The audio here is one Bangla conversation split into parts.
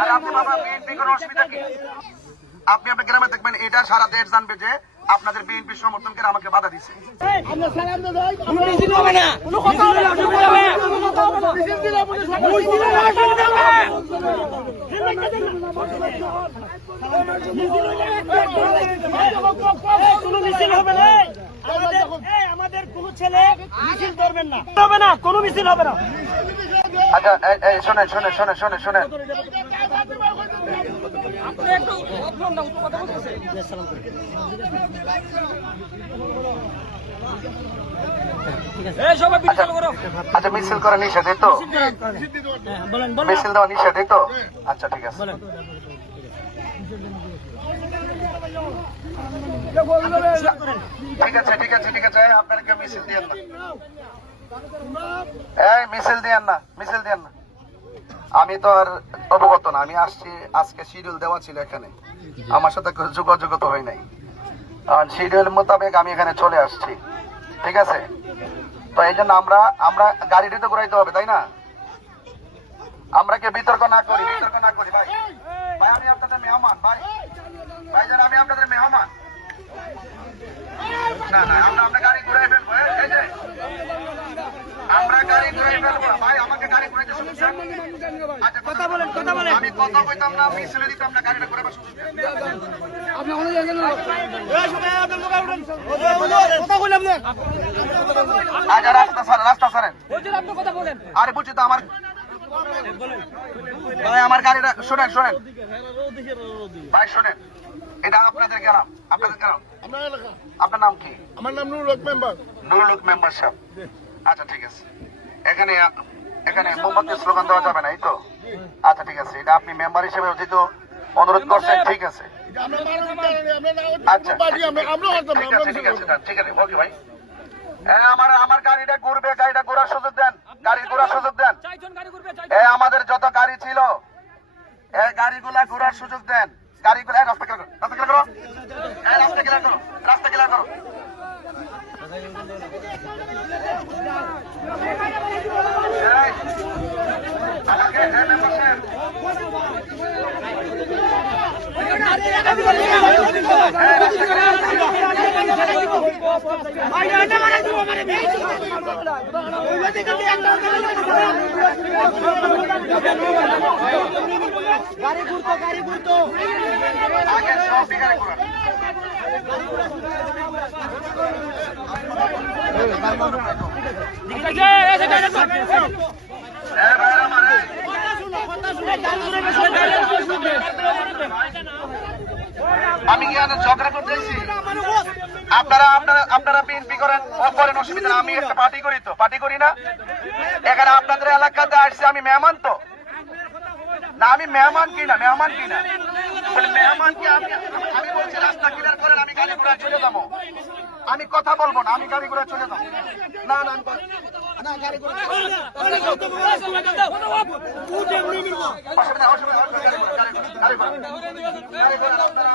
আর আপনি আপনার গ্রামে দেখবেন এটা সারা দেশ জানবে যে আপনাদের বিএনপি সমর্থনকে আমাকে বাধা দিচ্ছে হবে না। ছেলে মিছিল করবেন না। হবে না কোনো মিছিল হবে না। আচ্ছা এই- শোনেন শোনেন শোনেন শোনেন শোনেন। আচ্ছা আচ্ছা মিছিল করা নিষেধ তো? বলেন বলেন মিছিল দেওয়া নিষেধ তো? আচ্ছা ঠিক আছে। বলেন। আমি তো আর অবগত না, আমি আসছি, আজকে শিডিউল দেওয়া ছিল এখানে। আমার সাথে যোগাযোগ তো হয় নাই। শিডিউল মোতাবেক আমি এখানে চলে আসছি। ঠিক আছে? তো এই জন্য আমরা আমরা গাড়িটি তো ঘুরাইতে হবে, তাই না? আমরা কে বিতর্ক না করি, বিতর্ক না করি, ভাই। আমি আপনাদের মেহমান ভাই। ভাই যারা আমি আপনাদের মেহমান। না না আমরা আমরা গাড়ি ঘুরাই ফেলব এই, এই যে। আমরা গাড়ি ঘুরাই ফেলব। ভাই আমাকে গাড়ি ঘুরাইতে আচ্ছা কথা বলেন কথা বলেন। আমি কথা কইতাম না মিছিলে দিতাম না গাড়িটা। আচ্ছা রাস্তা সারেন রাস্তা সারেন আরে বুঝছি তো আমার ভাই আমার গাড়িটা শোনেন শোনেন। ভাই শোনেন। এটা আপনাদের গ্রাম আপনাদের গ্রাম। আপনার নাম কি? আমার নাম নুরুল মেম্বার। নুরুল মেম্বারশিপ আচ্ছা ঠিক আছে। এখানে এখানে মোমবাতির স্লোগান দেওয়া যাবে না এই তো? আচ্ছা ঠিক আছে। এটা আপনি মেম্বার হিসেবে যেহেতু অনুরোধ করছেন ঠিক আছে। আচ্ছা ঠিক আছে ঠিক আছে ঠিক আছে ওকে ভাই। হ্যাঁ আমার আমার গাড়িটা ঘুরবে গাড়িটা ঘোরার সুযোগ দেন। গাড়ি ঘোরার সুযোগ দেন। এ আমাদের যত গাড়ি ছিল এই গাড়িগুলা ঘোরার সুযোগ দেন। গাড়িগুলা রাস্তা ক্লিয়ার করো রাস্তা ক্লিয়ার করো। রাস্তা ক্লিয়ার করো রাস্তা ক্লিয়ার করো। এই, আমাকে এই membership, এই রাস্তা clear করো। আগে সব বিকারে করো এই ভাই আমার এই। আমি কি এখানে ঝগড়া করতেছি আপনারা বিএনপি করেন করেন, অসুবিধা আমি একটা পার্টি করি তো। পার্টি করি না। এখানে আপনাদের এলাকাতে আসছে, আমি মেহমান তো। না, আমি মেহমান কি না? মেহমান কি না? মেহমান কি? আমি আমি বলছি রাস্তা ক্লিয়ার করেন, আমি গাড়ি ঘোড়া চলে যাব। কথা বলব না আমি গাড়ি ঘোড়া চলে যাব। না না না গাড়ি ঘোড়া আপনারা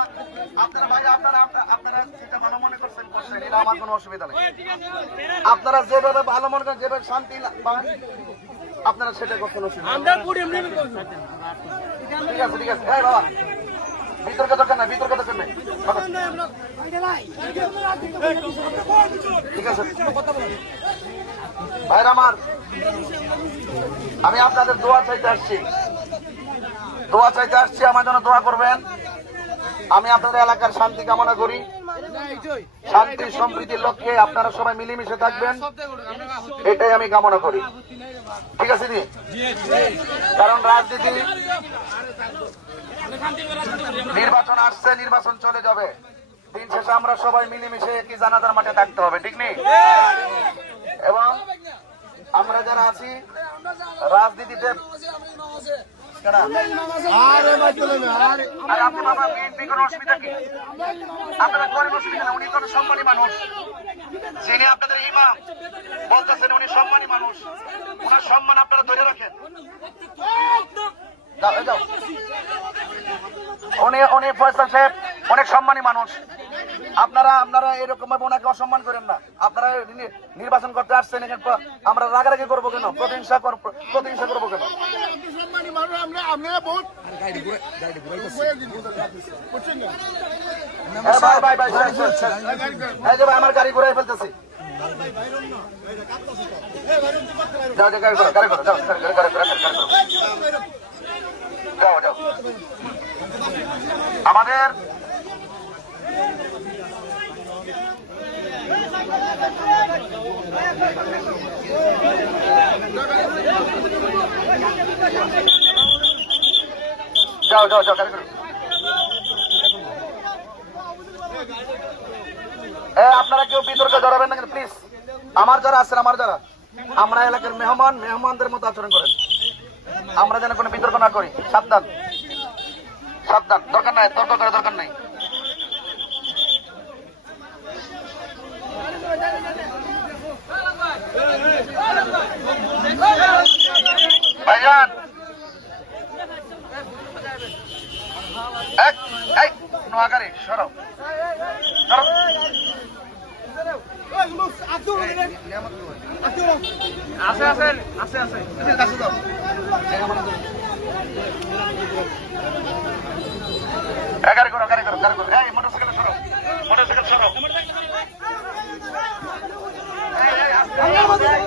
আপনারা ভাই আপনারা আপনারা- আপনারা যেটা ভালো মনে করছেন করছেন এটা আমার কোনো অসুবিধা নেই। আপনারা যেভাবে ভালো মনে করেন যেভাবে শান্তি আপনারা সেটা নেই। ঠিক আছে ঠিক আছে। এই বাবা বিতর্ক দরকার নাই বিতর্ক দরকার নাই। ভাইরা আমার, আমি আপনাদের দোয়া চাইতে আসছি। দোয়া চাইতে আসছি, আমার জন্য দোয়া করবেন। আমি আপনাদের এলাকার শান্তি কামনা করি। শান্তি সম্প্রীতির লক্ষ্যে আপনারা সবাই মিলেমিশে থাকবেন। এটাই আমি কামনা করি। ঠিক আছে দি কারণ রাজনীতি, নির্বাচন আসছে, নির্বাচন চলে যাবে। দিন শেষে আমরা সবাই মিলেমিশে একই জানাজার মাঠে থাকতে হবে, ঠিক নেই? এবং আমরা যারা আছি, রাজনীতিতে সম্মানী মানুষ। যিনি আপনাদের উনি সম্মানী মানুষ। সম্মান আপনারা ধরে রাখেন। উনি উনি ফয়সাল সাহেব অনেক সম্মানী মানুষ। আপনারা আপনারা এরকম ভাবে ওনাকে অসম্মান করেন না। আপনারা নির্বাচন করতে আসছেন, এখানে আমরা রাগারাগি করব কেন? প্রতিহিংসা প্রতিহিংসা করব কেন? আমরা গাড়ি ঘুরাই ফেলতেছি। যাও গাড়ি যাও, গাড়ি গাড়ি যাও যাও। আমাদের যাও যাও যাও করো আপনারা কেউ বিতর্কে জড়াবেন না কিন্তু প্লিজ আমার যারা আছেন, আমার যারা, আমরা এলাকার মেহমান, মেহমানদের মতো আচরণ করেন। আমরা যেন কোনো বিতর্ক না করি। সাবধান। সাবধান। দরকার নাই, তর্ক করার দরকার নাই। ভাইজান। এক এই নোয়াগাড়ি সরো। সরো। এ, গাড়ি করো গাড়ি করো গাড়ি করো এই মোটরসাইকেল সরো মোটরসাইকেল সরো এই, এই, আস্তে, আস্তে, আস্তে। আমি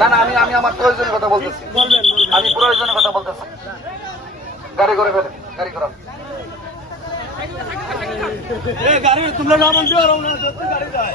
না না আমি আমি আমার প্রয়োজনীয় কথা বলতেছি। আমি প্রয়োজনীয় কথা বলতেছি। গাড়ি করে ফেলে গাড়ি করো গাড়ি তোমরা গাড়ি যায়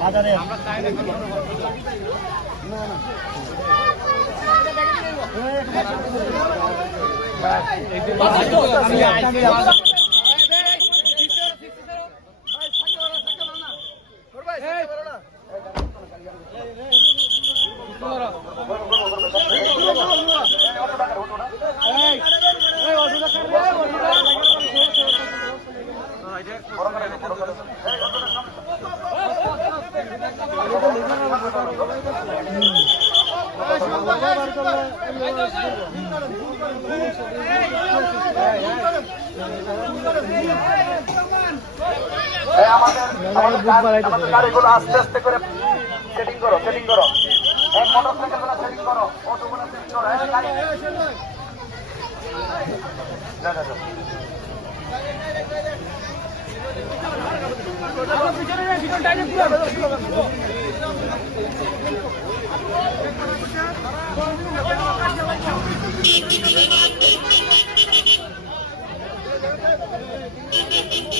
দাও এই আমাদের গাড়ি- আমাদের গাড়িগুলো আস্তে আস্তে করে সেটিং করো সেটিং করো। এই মোটরসাইকেলগুলো সেটিং করো অটো গুলো সেটিং করো এই গাড়ি। যা, যা, যা।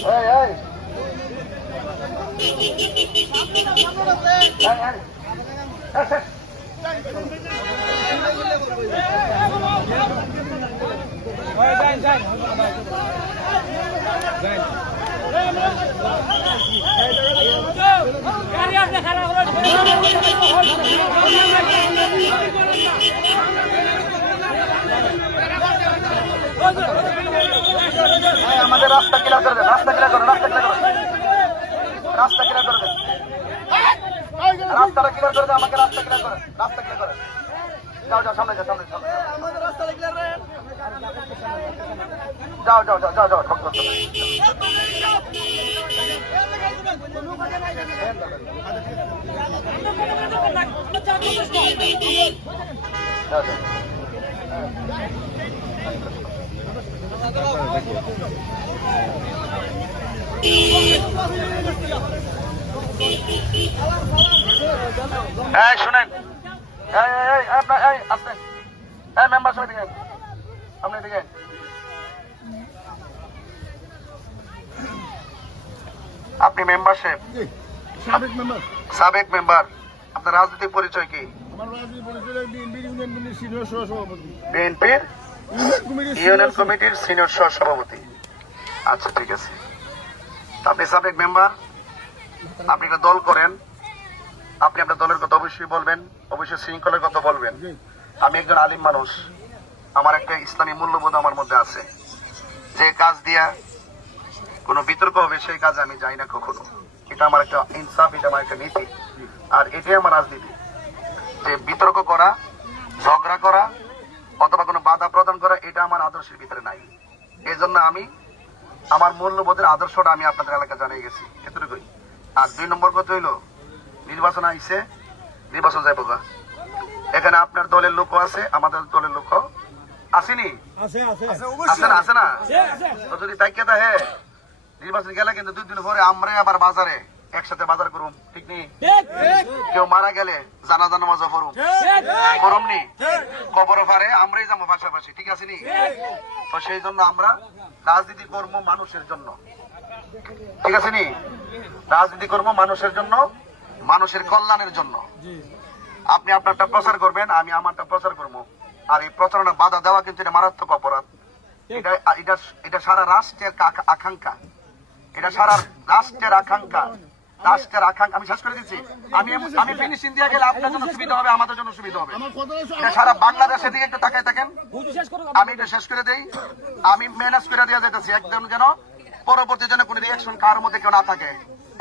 এই, এই। এই, এই। এস, এস। এই, আমাদের রাস্তা ক্লিয়ার করে রাস্তা ক্লিয়ার করো রাস্তা ক্লিয়ার করো রাস্তা ক্লিয়ার করে দেন রাস্তাটা ক্লিয়ার করে আমাকে রাস্তা ক্লিয়ার করে রাস্তা ক্লিয়ার করে। যাও যাও সামনে যাও সামনে। যাও, যাও যাও যাও যাও যাও ঠক ঠক যাও। এই শুনেন। এই এই, আপনার এই আসতে এই মেম্বার সবাই দিকে। আপনি দিকে। আপনি সাবেক মেম্বার। আপনার রাজনৈতিক পরিচয় কি? বিএনপির ইউনিয়ন কমিটির সিনিয়র সহ সভাপতি আচ্ছা ঠিক আছে। আপনি সাবেক মেম্বার। আপনি একটা দল করেন। আপনি আপনার দলের কথা অবশ্যই বলবেন অবশ্যই শৃঙ্খলার কথা বলবেন। আমি একজন আলিম মানুষ। আমার একটা ইসলামী মূল্যবোধ আমার মধ্যে আছে। যে কাজ দিয়া কোনো বিতর্ক হবে সেই কাজে আমি যাই না কখনো। এটা আমার একটা ইনসাফ এটা আমার একটা নীতি। আর এটাই আমার রাজনীতি। যে বিতর্ক করা ঝগড়া করা অথবা কোনো বাধা প্রদান করা এটা আমার আদর্শের ভিতরে নাই। এই জন্য আমি আমার মূল্যবোধের আদর্শটা আমি আপনাদের এলাকা জানিয়ে গেছি। এতটুকুই। আর দুই নম্বর কথা হইল নির্বাচন আইছে নির্বাচন যাইব গা। এখানে আপনার দলের লোক আছে আমাদের দলের লোক আসেনি? আছে আছে। আছে না আছে না? তো যদি তাইকে হে নির্বাচন গেলে কিন্তু দুই দিন পরে আমরা আবার বাজারে একসাথে বাজার করুম ঠিক নেই কেউ মারা গেলে জানা জানা মজা করুম করুম নি? কবর ফারে আমরাই যাব পাশাপাশি ঠিক আছে নি? তো সেই জন্য আমরা রাজনীতি কর্ম মানুষের জন্য। ঠিক আছে নি? রাজনীতি কর্ম মানুষের জন্য মানুষের কল্যাণের জন্য। আপনি আপনারটা প্রচার করবেন আমি আমারটা প্রচার করব। আর এই প্রচারণা বাধা দেওয়া কিন্তু এটা মারাত্মক অপরাধ। এটা এটা এটা সারা রাষ্ট্রের আকাঙ্ক্ষা। এটা সারা রাষ্ট্রের আকাঙ্ক্ষা। রাষ্ট্রের আকাঙ্ক্ষা। আমি শেষ করে দিচ্ছি। আমি আমি ফিনিশিং দিয়ে গেলে আপনার জন্য সুবিধা হবে আমাদের জন্য সুবিধা হবে। এটা সারা বাংলাদেশের দিকে একটু তাকায় থাকেন আমি এটা শেষ করে দেই। আমি ম্যানেজ করে দেওয়া যেতেছি একদম যেন পরবর্তী যেন কোনো রিয়াকশন কার মধ্যে কেউ না থাকে।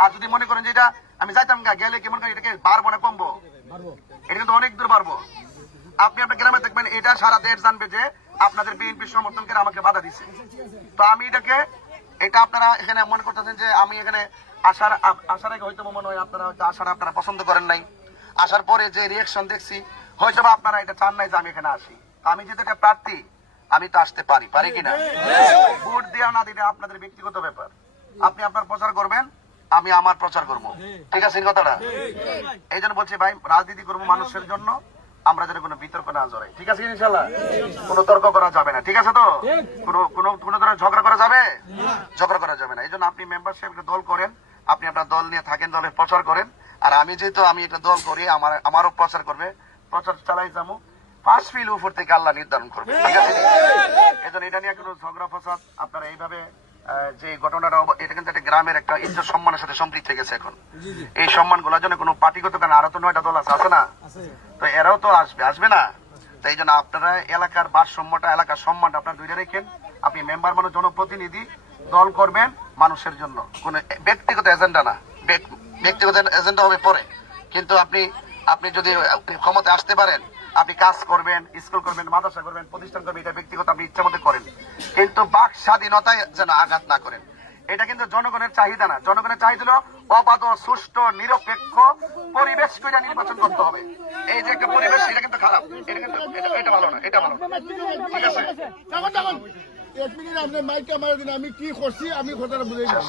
আর যদি মনে করেন যে এটা আমি যাইতাম গা গেলে কি মনে করেন এটাকে বাড়বো না কমবো? এটা কিন্তু অনেক দূর বাড়বো। আপনি আপনার গ্রামে দেখবেন এটা সারা দেশ জানবে যে আপনাদের বিএনপি সমর্থন করে আমাকে বাধা দিচ্ছে তো আমি এটাকে এটা আপনারা এখানে মনে করতেছেন যে আমি এখানে আসার আসার আগে হয়তো মনে হয় আপনারা হয়তো আসার আপনারা পছন্দ করেন নাই। আসার পরে যে রিয়েকশন দেখছি হয়তো বা আপনারা এটা চান নাই যে আমি এখানে আসি। আমি যেহেতু একটা প্রার্থী আমি তো আসতে পারি পারি কিনা? ভোট দেওয়া না দিলে আপনাদের ব্যক্তিগত ব্যাপার। আপনি আপনার প্রচার করবেন আমি আমার প্রচার করব। ঠিক আছে কথাটা? এই জন্য বলছি ভাই, রাজনীতি করব মানুষের জন্য, আমরা যেন কোনো বিতর্ক না জড়াই। ঠিক আছে ইনশাল্লাহ কোনো তর্ক করা যাবে না। ঠিক আছে তো? কোনো কোনো ধরনের ঝগড়া করা যাবে? ঝগড়া করা যাবে না। এই জন্য আপনি মেম্বারশিপ দল করেন, আপনি আপনার দল নিয়ে থাকেন, দলের প্রচার করেন। আর আমি যেহেতু আমি একটা দল করি, আমার, আমারও প্রচার করবে। প্রচার চালাই যাব। পাঁচ ফিল উপর থেকে আল্লাহ নির্ধারণ করবে। ঠিক আছে? এই জন্য এটা নিয়ে কোনো ঝগড়া ফসাদ আপনারা এইভাবে যে ঘটনাটা এটা কিন্তু একটা গ্রামের একটা ইজ্জত সম্মানের সাথে সম্পৃক্ত হয়ে গেছে এখন। এই সম্মানগুলার জন্য কোনো পার্টিগত কারণ আরও তো নয়টা দল আছে আছে না? তো এরাও তো আসবে আসবে না? তাই জন্য আপনারা এলাকার ভারসাম্যটা এলাকার সম্মানটা আপনার দুইটা রেখেন। আপনি মেম্বার মানুষ জনপ্রতিনিধি দল করবেন মানুষের জন্য। কোন ব্যক্তিগত এজেন্ডা না। ব্যক্তিগত এজেন্ডা হবে পরে। কিন্তু আপনি আপনি যদি ক্ষমতা আসতে পারেন আপনি কাজ করবেন স্কুল করবেন মাদ্রাসা করবেন প্রতিষ্ঠান করবেন এটা ব্যক্তিগত আপনি ইচ্ছা মতো করেন। কিন্তু বাক স্বাধীনতায় যেন আঘাত না করেন। এটা কিন্তু জনগণের চাহিদা না। জনগণের চাহিদা হলো অবাধ সুষ্ঠু নিরপেক্ষ পরিবেশ করে নির্বাচন করতে হবে। এই যে একটা পরিবেশ এটা কিন্তু খারাপ। এটা কিন্তু এটা- ভালো না। এটা ভালো ঠিক আছে? এক মিনিট আপনি মাইকে মারা দিন। আমি কি করছি আমি কথাটা দিচ্ছি যান।